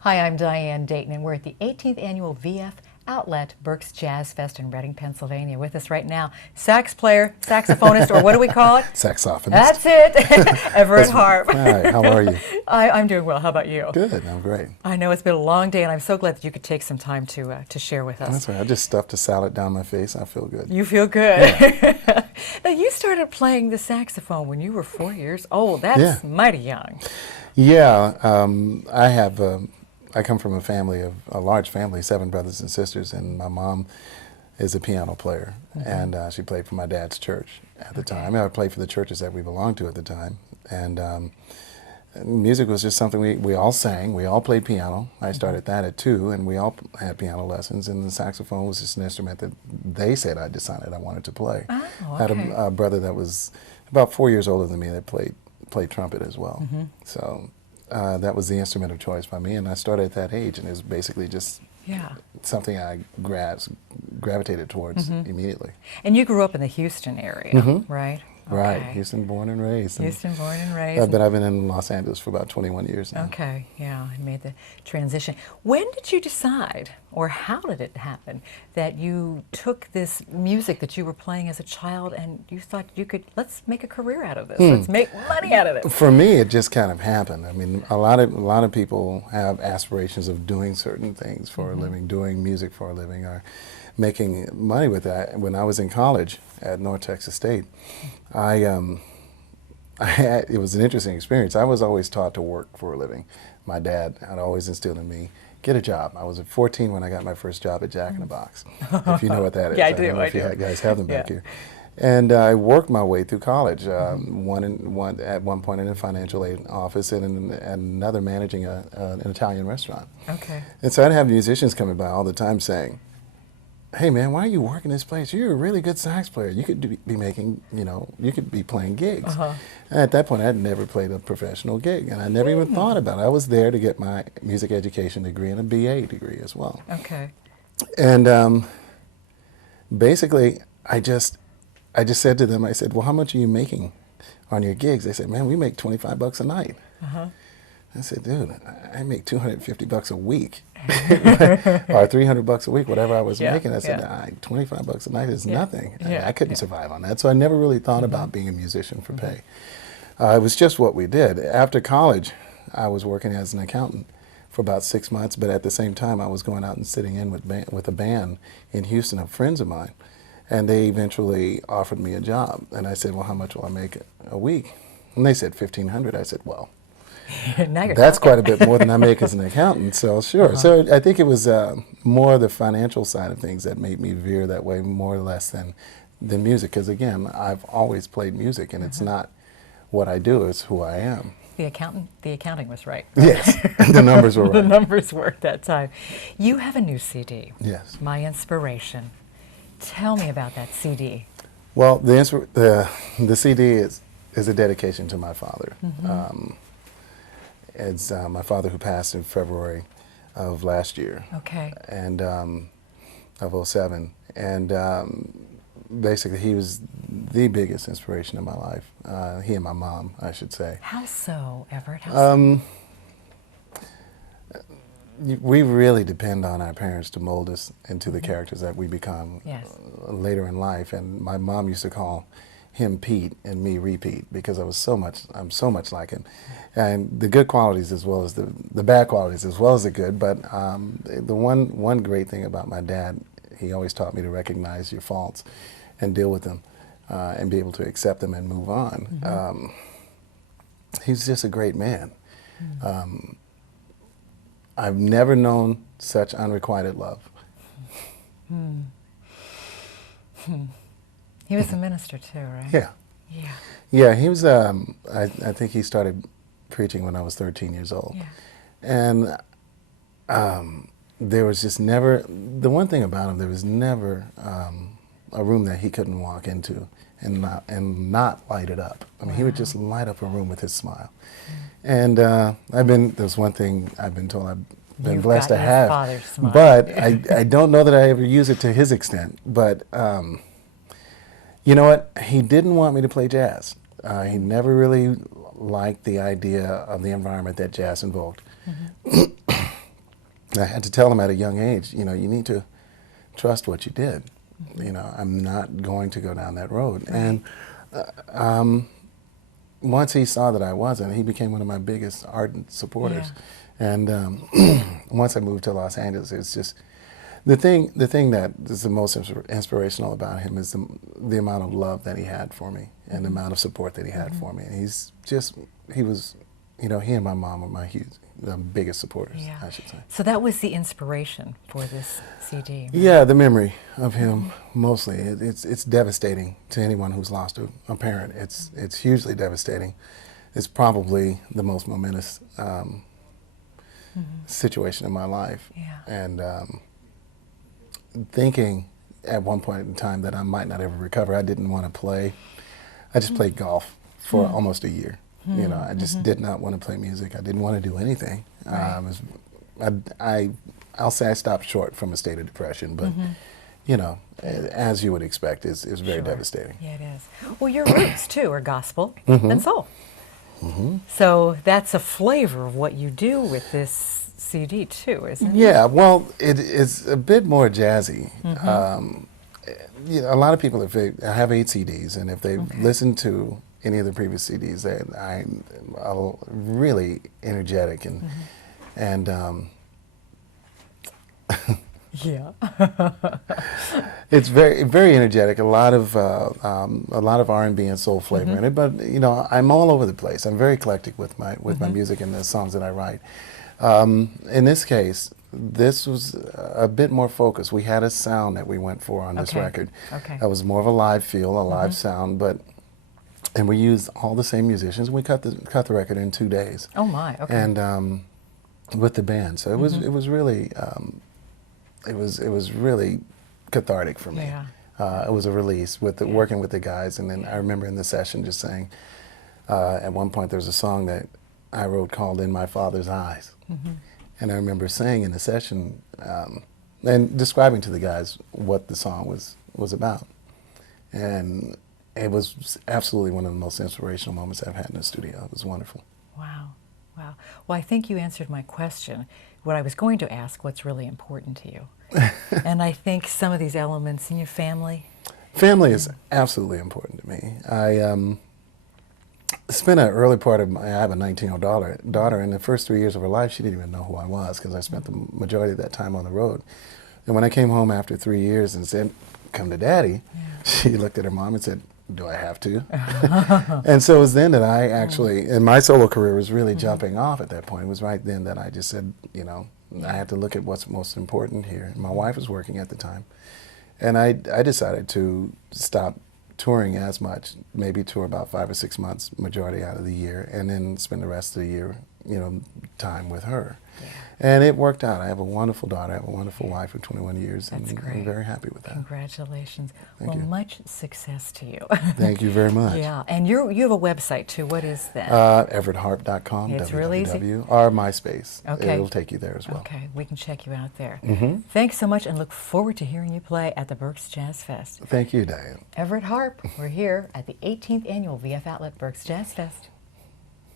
Hi, I'm Diane Dayton, and we're at the 18th Annual VF Outlet Berks Jazz Fest in Reading, Pennsylvania. With us right now, sax player, saxophonist, or what do we call it? Saxophonist. That's it. Everette Harp. Hi, how are you? I'm doing well. How about you? Good, I'm great. I know it's been a long day, and I'm so glad that you could take some time to share with us. That's right. I just stuffed a salad down my face. I feel good. You feel good. Yeah. Now, you started playing the saxophone when you were 4 years old. That's mighty young. Yeah, I come from a large family, 7 brothers and sisters, and my mom is a piano player, and she played for my dad's church at the time. I played for the churches that we belonged to at the time, and music was just something we all sang. We all played piano. I started that at 2, and we all had piano lessons, and the saxophone was just an instrument that they said I decided I wanted to play. Oh, okay. I had a brother that was about 4 years older than me that played trumpet as well. So that was the instrument of choice by me, and I started at that age, and it was basically just something I gravitated towards immediately. And you grew up in the Houston area, right? Right, Okay. Houston born and raised. Houston born and raised. But I've been in Los Angeles for about 21 years now. Okay, yeah, I made the transition. When did you decide, or how did it happen, that you took this music that you were playing as a child and you thought let's make a career out of this, let's make money out of it? For me, it just kind of happened. I mean, a lot of people have aspirations of doing certain things for a living, doing music for a living, or making money with that. When I was in college at North Texas State, it was an interesting experience. I was always taught to work for a living. My dad had always instilled in me, get a job. I was at 14 when I got my first job at Jack in the Box, if you know what that is. Yeah, I don't know if you guys have them back Yeah. here. And I worked my way through college, at one point in a financial aid office and another managing an Italian restaurant. Okay. And so I'd have musicians coming by all the time saying, hey man, why are you working this place? You're a really good sax player. You could be making, you could be playing gigs. And at that point, I had never played a professional gig, and I never even thought about it. I was there to get my music education degree and a BA degree as well. Okay. And basically, I just said to them, I said, well, how much are you making on your gigs? They said, man, we make $25 a night. I said, dude, I make $250 a week, or $300 a week, whatever I was making. I said, $25 a night is nothing. I couldn't survive on that, so I never really thought about being a musician for pay. It was just what we did. After college, I was working as an accountant for about 6 months, but at the same time, I was going out and sitting in with a band in Houston of friends of mine, and they eventually offered me a job. And I said, well, how much will I make a week? And they said $1,500. I said, well, that's quite a bit more than I make as an accountant, so sure. So I think it was more the financial side of things that made me veer that way more or less than music, because again, I've always played music, and it's not what I do, it's who I am. The accounting was right. Yes, the numbers were right. The numbers were at that time. You have a new CD. Yes. My Inspiration. Tell me about that CD. Well, the CD is a dedication to my father. It's my father who passed in February of last year. Okay. And of '07. And basically he was the biggest inspiration in my life. He and my mom, I should say. How so, Everett? How so? We really depend on our parents to mold us into the characters that we become later in life. And my mom used to call him Pete and me Repeat, because I'm so much like him. And the good qualities as well as the bad qualities as well as the good. But the one great thing about my dad, he always taught me to recognize your faults and deal with them and be able to accept them and move on. He's just a great man. I've never known such unrequited love. He was a minister too, right? Yeah. Yeah. Yeah, he was, I think he started preaching when I was 13 years old. Yeah. And there was just never, the one thing about him, there was never a room that he couldn't walk into and not light it up. I mean, he would just light up a room with his smile. And there's one thing I've been told I've been blessed to have, father's smile. but I don't know that I ever use it to his extent. But you know what? He didn't want me to play jazz. He never really liked the idea of the environment that jazz invoked. I had to tell him at a young age, you know, you need to trust what you did. You know, I'm not going to go down that road. And once he saw that I wasn't, he became one of my biggest ardent supporters. And once I moved to Los Angeles, it's just the thing that is the most inspirational about him is the amount of love that he had for me and the amount of support that he had for me. And he was, you know, he and my mom were the biggest supporters, I should say. So that was the inspiration for this CD. Right? Yeah, the memory of him mostly. It's devastating to anyone who's lost a parent. It's hugely devastating. It's probably the most momentous situation in my life. And thinking at one point in time that I might not ever recover, I didn't want to play. I just played golf for almost a year. You know, I just did not want to play music. I didn't want to do anything. I'll say I stopped short from a state of depression, but you know, as you would expect, it's very devastating. Yeah, it is. Well, your roots too are gospel and soul. So that's a flavor of what you do with this CD too, isn't it? Yeah, well, it is a bit more jazzy. You know, a lot of people, I have 8 CDs, and if they've listened to any of the previous CDs, I'm really energetic and yeah, it's very energetic. A lot of R&B and soul flavor in it, but you know, I'm all over the place. I'm very eclectic with my music and the songs that I write. In this case, this was a bit more focused. We had a sound that we went for on this record. That was more of a live feel, a live sound, and we used all the same musicians. We cut the record in 2 days. Oh my! Okay. And with the band, so it was really cathartic for me. It was a release with working with the guys, and then I remember in the session just saying, at one point there's a song that I wrote called "In My Father's Eyes," and I remember saying in the session and describing to the guys what the song was about, and it was absolutely one of the most inspirational moments I've had in the studio. It was wonderful. Wow. Wow. Well, I think you answered my question. What I was going to ask, what's really important to you? And I think some of these elements in your family. Family is absolutely important to me. I spent an early part of I have a 19-year-old daughter. In the first 3 years of her life, she didn't even know who I was because I spent the majority of that time on the road. And when I came home after 3 years and said, "Come to Daddy," she looked at her mom and said, "Do I have to?" And so it was then that I actually, and my solo career was really jumping off at that point. It was right then that I just said, you know, I had to look at what's most important here. And my wife was working at the time. And I decided to stop touring as much, maybe tour about 5 or 6 months, majority out of the year, and then spend the rest of the year, you know, time with her. And it worked out. I have a wonderful daughter. I have a wonderful wife for 21 years. That's and great. I'm very happy with that. Congratulations. Thank you. Much success to you. Thank you very much. Yeah, and you have a website too. What is that? EveretteHarp.com, It's real easy. or MySpace. Okay. It'll take you there as well. Okay, we can check you out there. Thanks so much, and look forward to hearing you play at the Berks Jazz Fest. Thank you, Diane. Everette Harp, we're here at the 18th Annual VF Outlet Berks Jazz Fest.